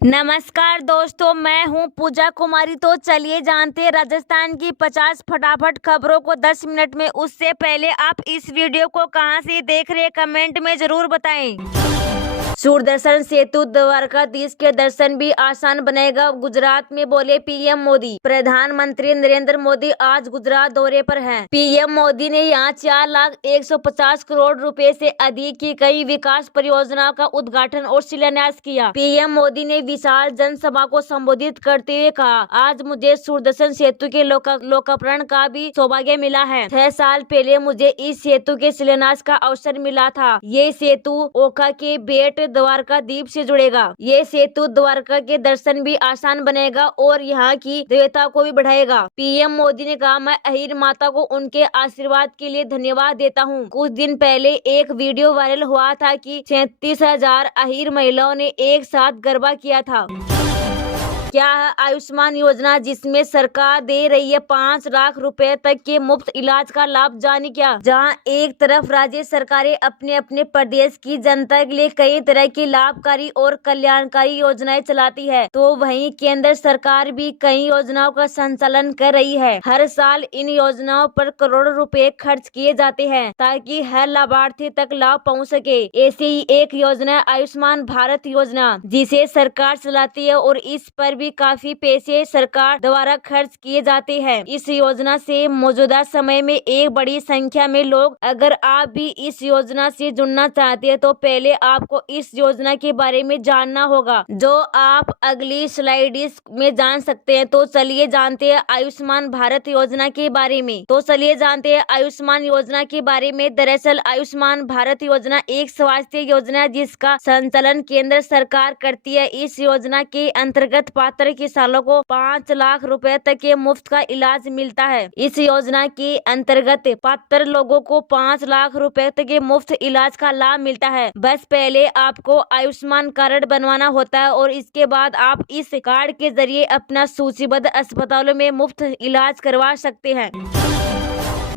नमस्कार दोस्तों, मैं हूं पूजा कुमारी। तो चलिए जानते हैं राजस्थान की 50 फटाफट खबरों को 10 मिनट में। उससे पहले आप इस वीडियो को कहां से देख रहे हैं कमेंट में जरूर बताएं। दूरदर्शन सेतु द्वारकाधीश के दर्शन भी आसान बनेगा, गुजरात में बोले पीएम मोदी। प्रधानमंत्री नरेंद्र मोदी आज गुजरात दौरे पर हैं। पीएम मोदी ने यहां 4,150 करोड़ रुपए से अधिक की कई विकास परियोजनाओं का उद्घाटन और शिलान्यास किया। पीएम मोदी ने विशाल जनसभा को संबोधित करते हुए कहा, आज मुझे दूरदर्शन सेतु के लोकार्पण का भी सौभाग्य मिला है। 6 साल पहले मुझे इस सेतु के शिलान्यास का अवसर मिला था। ये सेतु ओखा के बेट द्वारकाधीश से जुड़ेगा। ये सेतु द्वारका के दर्शन भी आसान बनेगा और यहाँ की देवता को भी बढ़ाएगा। पीएम मोदी ने कहा, मैं अहिर माता को उनके आशीर्वाद के लिए धन्यवाद देता हूँ। कुछ दिन पहले एक वीडियो वायरल हुआ था कि 37,000 अहिर महिलाओं ने एक साथ गरबा किया था। क्या है आयुष्मान योजना, जिसमें सरकार दे रही है 5 लाख रुपए तक के मुफ्त इलाज का लाभ। जाने क्या। जहां एक तरफ राज्य सरकारें अपने अपने प्रदेश की जनता के लिए कई तरह की लाभकारी और कल्याणकारी योजनाएं चलाती है, तो वहीं केंद्र सरकार भी कई योजनाओं का संचालन कर रही है। हर साल इन योजनाओं पर करोड़ों रुपए खर्च किए जाते हैं ताकि हर लाभार्थी तक लाभ पहुँच सके। ऐसी ही एक योजना आयुष्मान भारत योजना, जिसे सरकार चलाती है और इस पर भी काफी पैसे सरकार द्वारा खर्च किए जाते हैं। इस योजना से मौजूदा समय में एक बड़ी संख्या में लोग, अगर आप भी इस योजना से जुड़ना चाहते हैं तो पहले आपको इस योजना के बारे में जानना होगा, जो आप अगली स्लाइड में जान सकते हैं। तो चलिए जानते हैं आयुष्मान भारत योजना के बारे में। आयुष्मान योजना के बारे में। दरअसल आयुष्मान भारत योजना एक स्वास्थ्य योजना है जिसका संचालन केंद्र सरकार करती है। इस योजना के अंतर्गत पात्र किसानों को 5 लाख रुपए तक के मुफ्त का इलाज मिलता है। इस योजना के अंतर्गत पात्र लोगों को 5 लाख रुपए तक के मुफ्त इलाज का लाभ मिलता है। बस पहले आपको आयुष्मान कार्ड बनवाना होता है और इसके बाद आप इस कार्ड के जरिए अपना सूचीबद्ध अस्पतालों में मुफ्त इलाज करवा सकते हैं।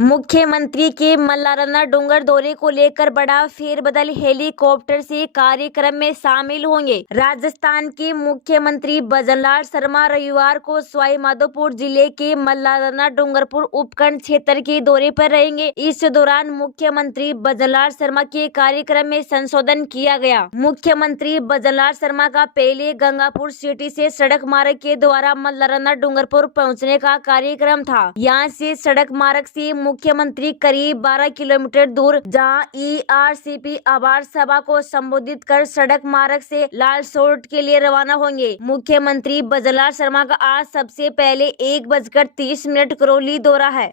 मुख्यमंत्री के मल्लारना डूंगर दौरे को लेकर बड़ा फेरबदल, हेलीकॉप्टर से कार्यक्रम में शामिल होंगे। राजस्थान के मुख्यमंत्री भजनलाल शर्मा रविवार को सवाईमाधोपुर जिले के मल्लारना डूंगरपुर उपखंड क्षेत्र के दौरे पर रहेंगे। इस दौरान मुख्यमंत्री भजनलाल शर्मा के कार्यक्रम में संशोधन किया गया। मुख्यमंत्री भजनलाल शर्मा का पहले गंगापुर सिटी से सड़क मार्ग के द्वारा मल्लारना डूंगरपुर पहुँचने का कार्यक्रम था। यहाँ से सड़क मार्ग से मुख्यमंत्री करीब 12 किलोमीटर दूर, जहां ईआरसीपी आभार सभा को संबोधित कर सड़क मार्ग से लालसोट के लिए रवाना होंगे। मुख्यमंत्री भजनलाल शर्मा का आज सबसे पहले 1:30 करौली दौरा है।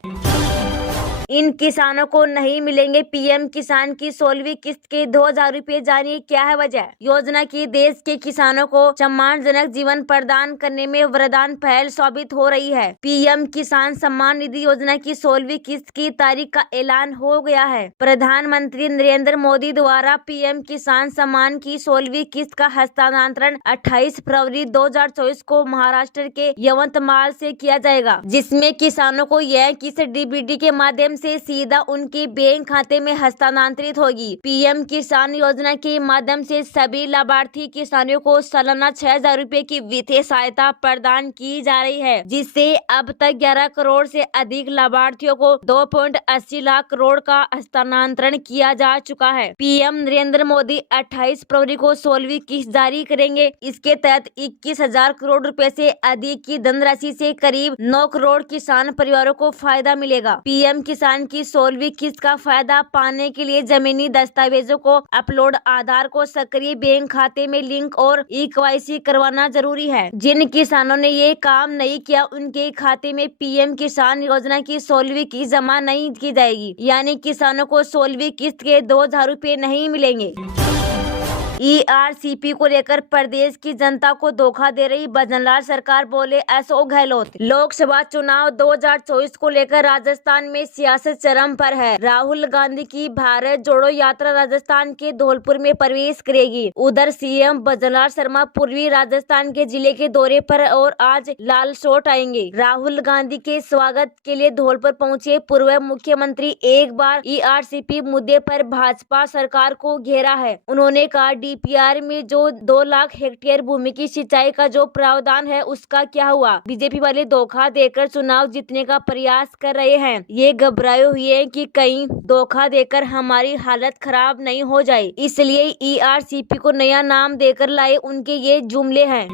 इन किसानों को नहीं मिलेंगे पीएम किसान की 16वीं किस्त के 2,000 रुपए। जानिए क्या है वजह। योजना की देश के किसानों को सम्मानजनक जीवन प्रदान करने में वरदान पहल साबित हो रही है। पीएम किसान सम्मान निधि योजना की 16वीं किस्त की तारीख का ऐलान हो गया है। प्रधानमंत्री नरेंद्र मोदी द्वारा पीएम किसान सम्मान की 16वीं किस्त का हस्तांतरण 28 फरवरी 2024 को महाराष्ट्र के यवतमाल से किया जाएगा, जिसमें किसानों को यह किस्त डीबीटी के माध्यम से सीधा उनके बैंक खाते में हस्तांतरित होगी। पीएम किसान योजना के माध्यम से सभी लाभार्थी किसानों को सालाना 6,000 रुपए की वित्तीय सहायता प्रदान की जा रही है, जिससे अब तक 11 करोड़ से अधिक लाभार्थियों को 2.80 लाख करोड़ का हस्तांतरण किया जा चुका है। पीएम नरेंद्र मोदी 28 फरवरी को 16वीं किस्त जारी करेंगे। इसके तहत 21,000 करोड़ रुपए से अधिक की धनराशि से करीब 9 करोड़ किसान परिवारों को फायदा मिलेगा। पीएम किसान की 16वीं किस्त का फायदा पाने के लिए जमीनी दस्तावेजों को अपलोड, आधार को सक्रिय बैंक खाते में लिंक और ई-केवाईसी करवाना जरूरी है। जिन किसानों ने ये काम नहीं किया, उनके खाते में पीएम किसान योजना की 16वीं किस्त जमा नहीं की जाएगी, यानी किसानों को 16वीं किस्त के 2,000 रुपए नहीं मिलेंगे। ईआरसीपी को लेकर प्रदेश की जनता को धोखा दे रही भजनलाल सरकार, बोले अशोक गहलोत। लोकसभा चुनाव 2024 को लेकर राजस्थान में सियासत चरम पर है। राहुल गांधी की भारत जोड़ो यात्रा राजस्थान के धौलपुर में प्रवेश करेगी। उधर सीएम भजनलाल शर्मा पूर्वी राजस्थान के जिले के दौरे पर और आज लालसोट आएंगे। राहुल गांधी के स्वागत के लिए धौलपुर पहुंचे पूर्व मुख्यमंत्री एक बार ईआरसीपी मुद्दे पर भाजपा सरकार को घेरा है। उन्होंने कहा, डीपीआर में जो 2 लाख हेक्टेयर भूमि की सिंचाई का जो प्रावधान है उसका क्या हुआ? बीजेपी वाले धोखा देकर चुनाव जीतने का प्रयास कर रहे हैं। ये घबराए हुए हैं कि कहीं धोखा देकर हमारी हालत खराब नहीं हो जाए, इसलिए ईआरसीपी को नया नाम देकर लाए, उनके ये जुमले हैं।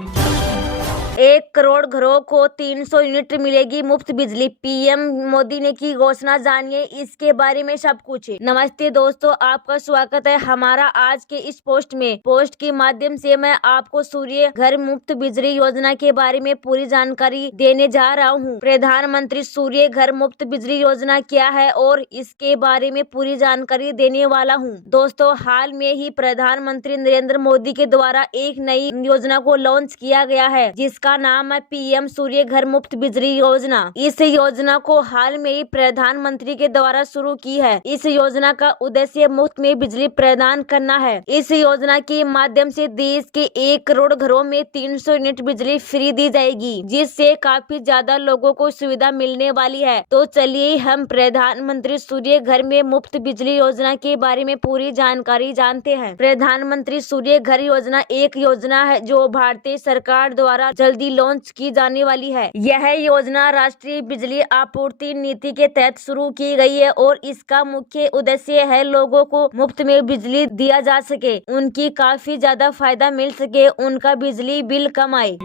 1 करोड़ घरों को 300 यूनिट मिलेगी मुफ्त बिजली, पीएम मोदी ने की घोषणा। जानिए इसके बारे में सब कुछ। नमस्ते दोस्तों, आपका स्वागत है हमारा आज के इस पोस्ट में। पोस्ट के माध्यम से मैं आपको सूर्य घर मुफ्त बिजली योजना के बारे में पूरी जानकारी देने जा रहा हूँ। प्रधानमंत्री सूर्य घर मुफ्त बिजली योजना क्या है और इसके बारे में पूरी जानकारी देने वाला हूँ। दोस्तों, हाल में ही प्रधानमंत्री नरेंद्र मोदी के द्वारा एक नई योजना को लॉन्च किया गया है, जिसका नाम है पीएम सूर्य घर मुफ्त बिजली योजना। इस योजना को हाल में ही प्रधानमंत्री के द्वारा शुरू की है। इस योजना का उद्देश्य मुफ्त में बिजली प्रदान करना है। इस योजना के माध्यम से देश के 1 करोड़ घरों में 300 यूनिट बिजली फ्री दी जाएगी, जिससे काफी ज्यादा लोगों को सुविधा मिलने वाली है। तो चलिए हम प्रधानमंत्री सूर्य घर में मुफ्त बिजली योजना के बारे में पूरी जानकारी जानते हैं। प्रधानमंत्री सूर्य घर योजना एक योजना है जो भारतीय सरकार द्वारा जल्दी लॉन्च की जाने वाली है। यह योजना राष्ट्रीय बिजली आपूर्ति नीति के तहत शुरू की गई है और इसका मुख्य उद्देश्य है लोगों को मुफ्त में बिजली दिया जा सके, उनकी काफी ज्यादा फायदा मिल सके, उनका बिजली बिल कम आए।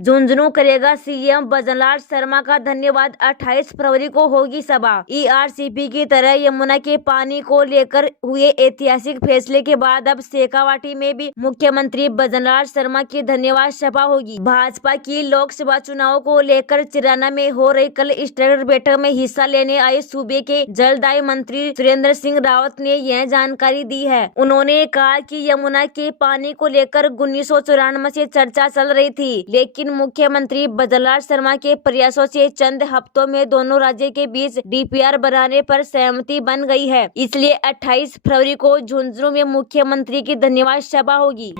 झुंझुनू करेगा सीएम भजनलाल शर्मा का धन्यवाद, 28 फरवरी को होगी सभा। ईआरसीपी की तरह यमुना के पानी को लेकर हुए ऐतिहासिक फैसले के बाद अब शेखावाटी में भी मुख्यमंत्री भजनलाल शर्मा की धन्यवाद सभा होगी। भाजपा की लोकसभा चुनाव को लेकर चिराना में हो रही कल स्टेट बैठक में हिस्सा लेने आए सूबे के जलदाय मंत्री सुरेंद्र सिंह रावत ने यह जानकारी दी है। उन्होंने कहा कि यमुना के पानी को लेकर 1994 से चर्चा चल रही थी, लेकिन मुख्यमंत्री भजनलाल शर्मा के प्रयासों से चंद हफ्तों में दोनों राज्य के बीच डीपीआर बनाने पर सहमति बन गई है। इसलिए 28 फरवरी को झुंझुनू में मुख्यमंत्री की धन्यवाद सभा होगी।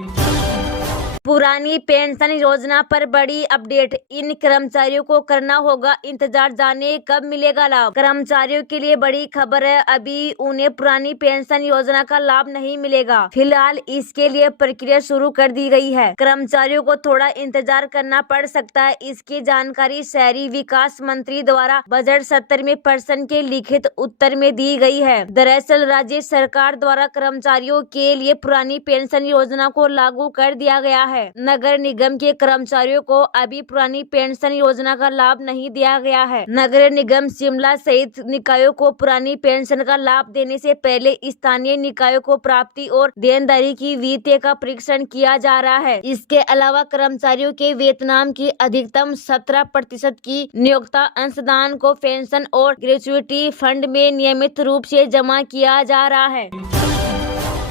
पुरानी पेंशन योजना पर बड़ी अपडेट, इन कर्मचारियों को करना होगा इंतजार, जाने कब मिलेगा लाभ। कर्मचारियों के लिए बड़ी खबर है, अभी उन्हें पुरानी पेंशन योजना का लाभ नहीं मिलेगा। फिलहाल इसके लिए प्रक्रिया शुरू कर दी गई है। कर्मचारियों को थोड़ा इंतजार करना पड़ सकता है। इसकी जानकारी शहरी विकास मंत्री द्वारा बजट सत्र में प्रश्न के लिखित उत्तर में दी गई है। दरअसल राज्य सरकार द्वारा कर्मचारियों के लिए पुरानी पेंशन योजना को लागू कर दिया गया है। नगर निगम के कर्मचारियों को अभी पुरानी पेंशन योजना का लाभ नहीं दिया गया है। नगर निगम शिमला सहित निकायों को पुरानी पेंशन का लाभ देने से पहले स्थानीय निकायों को प्राप्ति और देनदारी की वित्तीय का परीक्षण किया जा रहा है। इसके अलावा कर्मचारियों के वेतनमान की अधिकतम 17% की नियोक्ता अंशदान को पेंशन और ग्रेच्युटी फंड में नियमित रूप से जमा किया जा रहा है।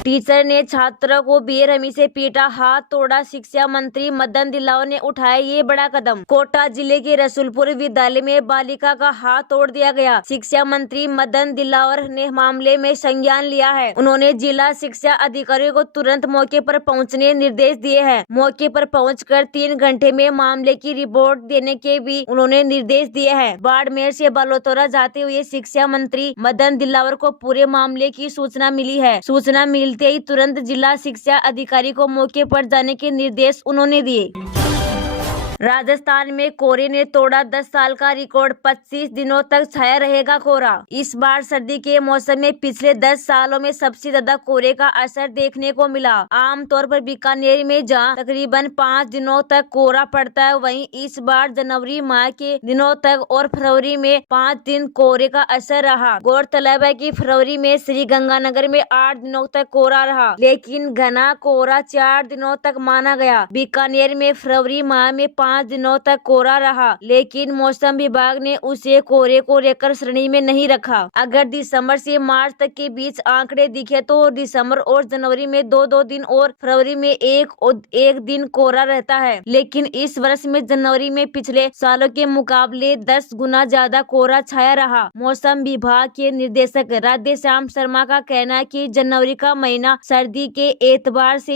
टीचर ने छात्रों को बेरहमी से पीटा, हाथ तोड़ा, शिक्षा मंत्री मदन दिलावर ने उठाया ये बड़ा कदम। कोटा जिले के रसूलपुर विद्यालय में बालिका का हाथ तोड़ दिया गया। शिक्षा मंत्री मदन दिलावर ने मामले में संज्ञान लिया है। उन्होंने जिला शिक्षा अधिकारियों को तुरंत मौके पर पहुंचने निर्देश दिए हैं। मौके पर पहुंचकर 3 घंटे में मामले की रिपोर्ट देने के भी उन्होंने निर्देश दिए हैं। बाड़मेर से बालोतरा जाते हुए शिक्षा मंत्री मदन दिलावर को पूरे मामले की सूचना मिली है। सूचना मिलते ही तुरंत जिला शिक्षा अधिकारी को मौके पर जाने के निर्देश उन्होंने दिए। राजस्थान में कोहरे ने तोड़ा 10 साल का रिकॉर्ड, 25 दिनों तक छाया रहेगा कोहरा। इस बार सर्दी के मौसम में पिछले 10 सालों में सबसे ज्यादा कोहरे का असर देखने को मिला। आमतौर पर बीकानेर में जहां तकरीबन 5 दिनों तक कोहरा पड़ता है, वहीं इस बार जनवरी माह के दिनों तक और फरवरी में 5 दिन कोहरे का असर रहा। गौरतलब है कि फरवरी में श्रीगंगानगर में 8 दिनों तक कोहरा रहा, लेकिन घना कोहरा 4 दिनों तक माना गया। बीकानेर में फरवरी माह में 5 दिनों तक कोहरा रहा, लेकिन मौसम विभाग ने उसे कोहरे को रेड श्रेणी में नहीं रखा। अगर दिसंबर से मार्च तक के बीच आंकड़े दिखे तो दिसंबर और जनवरी में 2-2 दिन और फरवरी में एक दिन कोहरा रहता है, लेकिन इस वर्ष में जनवरी में पिछले सालों के मुकाबले 10 गुना ज्यादा कोहरा छाया रहा। मौसम विभाग के निदेशक राधेश्याम शर्मा का कहना है कि जनवरी का महीना सर्दी के एतबार से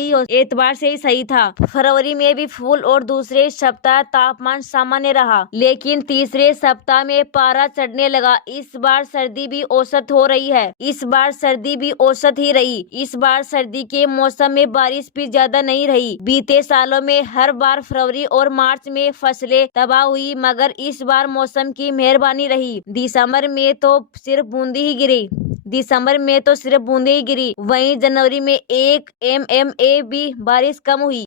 ही सही था। फरवरी में भी फूल और दूसरे सप्ताह सप्ताह तापमान सामान्य रहा, लेकिन तीसरे सप्ताह में पारा चढ़ने लगा। इस बार सर्दी भी औसत हो रही है। इस बार सर्दी भी औसत ही रही। इस बार सर्दी के मौसम में बारिश भी ज्यादा नहीं रही। बीते सालों में हर बार फरवरी और मार्च में फसलें तबाह हुई, मगर इस बार मौसम की मेहरबानी रही। दिसंबर में तो सिर्फ बूंदे ही गिरी। वहीं जनवरी में 1 mm भी बारिश कम हुई।